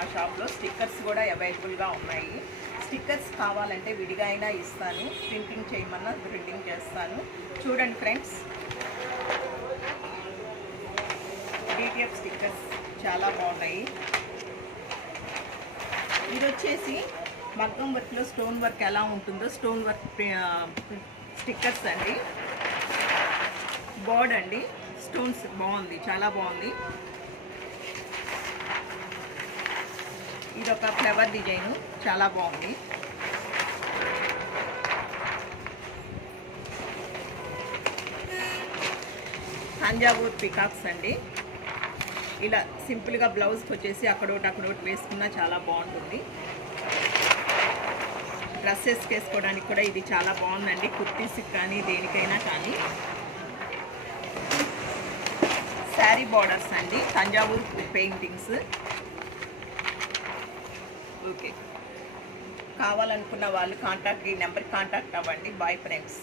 మా షాప్లో స్టిక్కర్స్ కూడా అవైలబుల్గా ఉన్నాయి. స్టిక్కర్స్ కావాలంటే విడిగా అయినా ఇస్తాను, ప్రింటింగ్ చేయమన్నా ప్రింటింగ్ చేస్తాను. చూడండి ఫ్రెండ్స్, డిటిఎఫ్ స్టిక్కర్స్ చాలా బాగున్నాయి. ఇది వచ్చేసి మగ్గం వర్క్లో స్టోన్ వర్క్ ఎలా ఉంటుందో స్టోన్ వర్క్ స్టిక్కర్స్ అండి. బోర్డ్ అండి, స్టోన్స్ బాగుంది, చాలా బాగుంది. ఇది ఒక ఫ్లవర్ డిజైన్, చాలా బాగుంది. తంజావూర్ పికాక్స్ అండి. ఇలా సింపుల్గా బ్లౌజ్కి వచ్చేసి అక్కడోటి వేసుకున్నా చాలా బాగుంటుంది. డ్రెస్సెస్ వేసుకోవడానికి కూడా ఇది చాలా బాగుందండి, కుర్తీస్కి కానీ దేనికైనా కానీ. శారీ బార్డర్స్ అండి, తంజావూర్ పెయింటింగ్స్. ఓకే, కావాలనుకున్న వాళ్ళు ఈ నెంబర్కి కాంటాక్ట్ అవ్వండి. Bye friends.